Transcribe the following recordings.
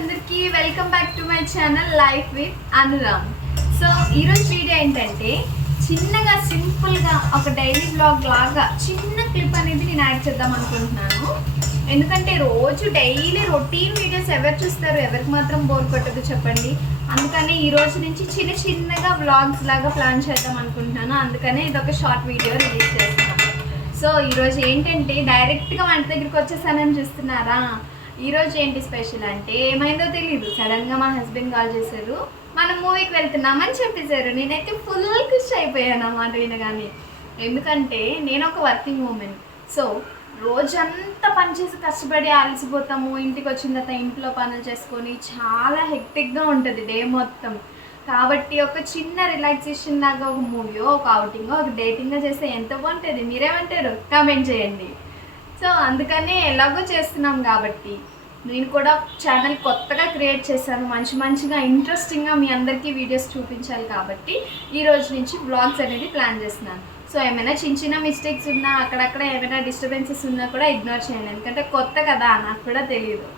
అందరికీ welcome back to my channel life with Anuram. So ఈరోజు video ఏంటంటే చిన్నగా సింపుల్గా ఒక డైలీ బ్లాగ్ లాగా చిన్న క్లిప్ అనేది నేను యాడ్ చేద్దాం అనుకుంటున్నాను. ఎందుకంటే రోజు డైలీ రొటీన్ వీడియోస్ ఎవరు చూస్తారు, ఎవరికి మాత్రం బోర్ కొట్టదు చెప్పండి. అందుకని ఈ రోజు నుంచి చిన్న చిన్నగా వ్లాగ్స్ లాగా ప్లాన్ చేద్దాం అనుకుంటున్నాను. అందుకనే ఇదొక షార్ట్ వీడియో రిలీజ్ చేస్తున్నాను. సో ఈరోజు ఏంటంటే డైరెక్ట్గా వంట దగ్గరికి వచ్చేసానని చూస్తున్నారా. ఈరోజు ఏంటి స్పెషల్ అంటే ఏమైందో తెలీదు, సడన్గా మా హస్బెండ్ కాల్ చేశారు, మనం మూవీకి వెళ్తున్నామని చెప్పేశారు. నేనైతే ఫుల్ ఖుషి అయిపోయాను అన్నమాట వినగానే. ఎందుకంటే నేను ఒక వర్కింగ్ ఉమెన్. సో రోజంతా పనిచేసి కష్టపడి అలసిపోతాము, ఇంటికి వచ్చిన తర్వాత ఇంట్లో పనులు చేసుకొని చాలా హెక్టిక్గా ఉంటుంది డే మొత్తం. కాబట్టి ఒక చిన్న రిలాక్సేషన్ లాగా ఒక మూవీయో, ఒక అవుటింగో, ఒక డేటింగో చేస్తే ఎంత బాగుంటుంది. మీరేమంటారు? కామెంట్ చేయండి. సో అందుకనే ఎలాగో చేస్తున్నాం కాబట్టి నేను కూడా ఛానల్ కొత్తగా క్రియేట్ చేశాను. మంచిగా ఇంట్రెస్టింగ్గా మీ అందరికీ వీడియోస్ చూపించాలి కాబట్టి ఈ రోజు నుంచి వ్లాగ్స్ అనేది ప్లాన్ చేస్తున్నాను. సో ఏమైనా చిన్న మిస్టేక్స్ ఉన్నా, అక్కడక్కడ ఏమైనా డిస్టర్బెన్సెస్ ఉన్నా కూడా ఇగ్నోర్ చేయండి. ఎందుకంటే కొత్త కదా, నాకు కూడా తెలియదు.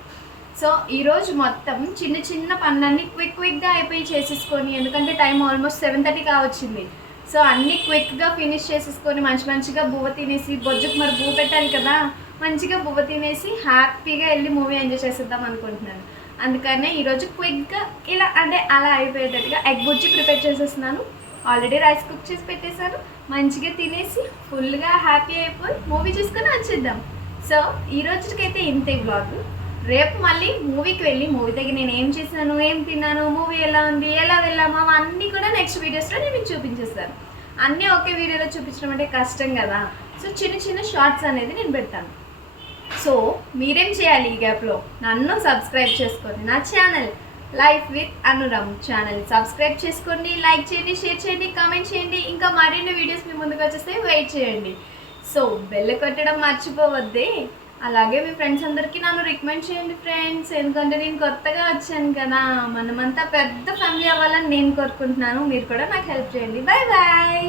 సో ఈరోజు మొత్తం చిన్న పనులన్నీ క్విక్గా అయిపోయి చేసేసుకొని, ఎందుకంటే టైం ఆల్మోస్ట్ 7:30 కావచ్చింది. సో అన్నీ క్విక్గా ఫినిష్ చేసేసుకొని మంచిగా బువ్వ తినేసి, బొజ్జుకు మరి బువ్వ పెట్టాలి కదా, మంచిగా బువ్వ తినేసి హ్యాపీగా వెళ్ళి మూవీ ఎంజాయ్ చేసేద్దాం అనుకుంటున్నాను. అందుకనే ఈరోజు క్విక్గా ఇలా అంటే అలా అయిపోయేటట్టుగా ఎగ్ బుజ్జి ప్రిపేర్ చేసేస్తున్నాను. ఆల్రెడీ రైస్ కుక్ చేసి పెట్టేశాను. మంచిగా తినేసి ఫుల్గా హ్యాపీ అయిపోయి మూవీ చూసుకొని వచ్చేద్దాం. సో ఈ రోజుకైతే ఇంతే వ్లాగ్. రేపు మళ్ళీ మూవీకి వెళ్ళి మూవీ దగ్గర నేను ఏం చేశాను, ఏం తిన్నాను, మూవీ ఎలా ఉంది, ఎలా వెళ్ళాము, అవన్నీ కూడా నెక్స్ట్ వీడియోస్లో నేను మీకు చూపించేస్తాను. అన్నీ ఒకే వీడియోలో చూపించడం అంటే కష్టం కదా. సో చిన్న షార్ట్స్ అనేది నేను పెడతాను. సో మీరేం చేయాలి, ఈ గ్యాప్లో నన్ను సబ్స్క్రైబ్ చేసుకోండి. నా channel life with Anuram channel subscribe చేసుకోండి, లైక్ చేయండి, షేర్ చేయండి, కామెంట్ చేయండి. ఇంకా మరిన్ని వీడియోస్ మీ ముందుకు వచ్చేస్తే వెయిట్ చేయండి. సో బెల్ కొట్టడం మర్చిపోవద్దే. అలాగే మీ ఫ్రెండ్స్ అందరికీ నన్ను రికమెండ్ చేయండి ఫ్రెండ్స్. ఎందుకంటే నేను కొత్తగా వచ్చాను కదా, మనమంతా పెద్ద ఫ్యామిలీ అవ్వాలని నేను కోరుకుంటున్నాను. మీరు కూడా నాకు హెల్ప్ చేయండి. Bye bye.